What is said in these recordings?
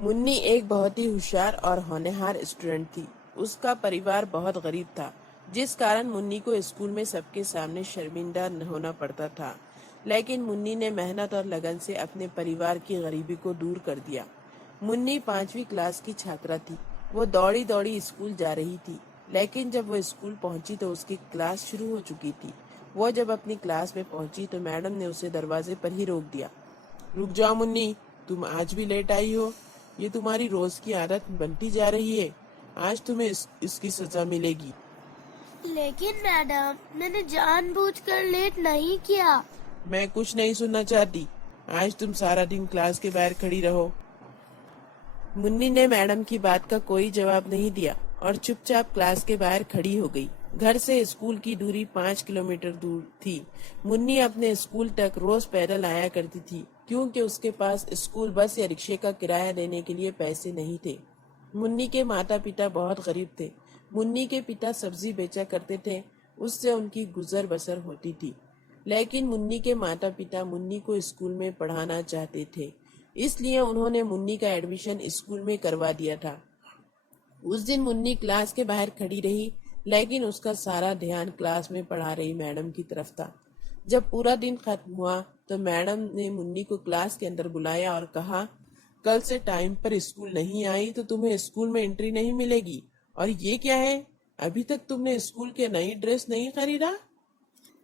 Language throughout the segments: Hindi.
मुन्नी एक बहुत ही होशियार और होनहार स्टूडेंट थी। उसका परिवार बहुत गरीब था, जिस कारण मुन्नी को स्कूल में सबके सामने शर्मिंदा होना पड़ता था। लेकिन मुन्नी ने मेहनत और लगन से अपने परिवार की गरीबी को दूर कर दिया। मुन्नी 5वीं क्लास की छात्रा थी। वो दौड़ी दौड़ी स्कूल जा रही थी, लेकिन जब वो स्कूल पहुंची तो उसकी क्लास शुरू हो चुकी थी। वो जब अपनी क्लास में पहुंची तो मैडम ने उसे दरवाजे पर ही रोक दिया। रुक जाओ मुन्नी, तुम आज भी लेट आई हो। ये तुम्हारी रोज की आदत बनती जा रही है। आज तुम्हें इसकी सजा मिलेगी। लेकिन मैडम, मैंने जानबूझकर लेट नहीं किया। मैं कुछ नहीं सुनना चाहती। आज तुम सारा दिन क्लास के बाहर खड़ी रहो। मुन्नी ने मैडम की बात का कोई जवाब नहीं दिया और चुपचाप क्लास के बाहर खड़ी हो गई। घर से स्कूल की दूरी 5 किलोमीटर दूर थी। मुन्नी अपने स्कूल तक रोज पैदल आया करती थी, क्योंकि उसके पास स्कूल बस या रिक्शे का किराया देने के लिए पैसे नहीं थे। मुन्नी के माता पिता बहुत गरीब थे। मुन्नी के पिता सब्जी बेचा करते थे, उससे उनकी गुजर बसर होती थी। लेकिन मुन्नी के माता पिता मुन्नी को स्कूल में पढ़ाना चाहते थे, इसलिए उन्होंने मुन्नी का एडमिशन स्कूल में करवा दिया था। उस दिन मुन्नी क्लास के बाहर खड़ी रही, लेकिन उसका सारा ध्यान क्लास में पढ़ा रही मैडम की तरफ था। जब पूरा दिन खत्म हुआ तो मैडम ने मुन्नी को क्लास के अंदर बुलाया और कहा, कल से टाइम पर स्कूल नहीं आई तो तुम्हें स्कूल में एंट्री नहीं मिलेगी। और ये क्या है, अभी तक तुमने स्कूल के नई ड्रेस नहीं खरीदा?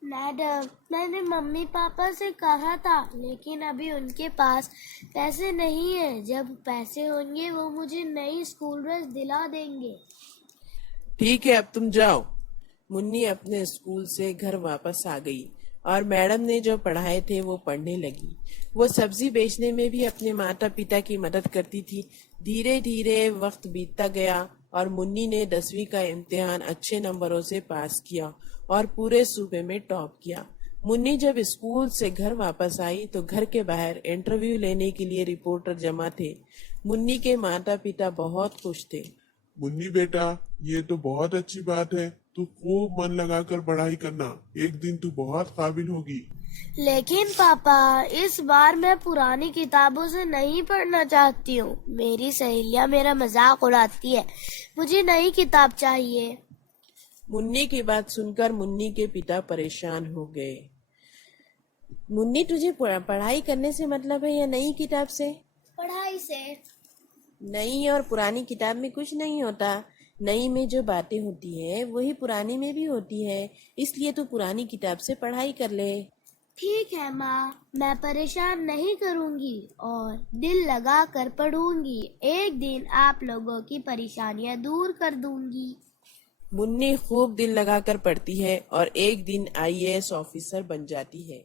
मैडम, मैंने मम्मी पापा से कहा था, लेकिन अभी उनके पास पैसे नहीं है। जब पैसे होंगे वो मुझे नई स्कूल ड्रेस दिला देंगे। ठीक है, अब तुम जाओ। मुन्नी अपने स्कूल से घर वापस आ गई और मैडम ने जो पढ़ाए थे वो पढ़ने लगी। वो सब्जी बेचने में भी अपने माता पिता की मदद करती थी। धीरे धीरे वक्त बीतता गया और मुन्नी ने 10वीं का इम्तिहान अच्छे नंबरों से पास किया और पूरे सूबे में टॉप किया। मुन्नी जब स्कूल से घर वापस आई तो घर के बाहर इंटरव्यू लेने के लिए रिपोर्टर जमा थे। मुन्नी के माता पिता बहुत खुश थे। मुन्नी बेटा, ये तो बहुत अच्छी बात है। तू खूब मन लगाकर पढ़ाई करना, एक दिन तू बहुत काबिल होगी। लेकिन पापा, इस बार मैं पुरानी किताबों से नहीं पढ़ना चाहती हूँ। मेरी सहेलियाँ मेरा मजाक उड़ाती है। मुझे नई किताब चाहिए। मुन्नी की बात सुनकर मुन्नी के पिता परेशान हो गए। मुन्नी, तुझे पढ़ाई करने से मतलब है या नई किताब से? पढ़ाई से। नई और पुरानी किताब में कुछ नहीं होता। नई में जो बातें होती है वही पुरानी में भी होती है, इसलिए तू पुरानी किताब से पढ़ाई कर ले। ठीक है माँ, मैं परेशान नहीं करूँगी और दिल लगा कर पढ़ूंगी। एक दिन आप लोगों की परेशानियाँ दूर कर दूंगी। मुन्नी खूब दिल लगाकर पढ़ती है और एक दिन आईएएस ऑफिसर बन जाती है।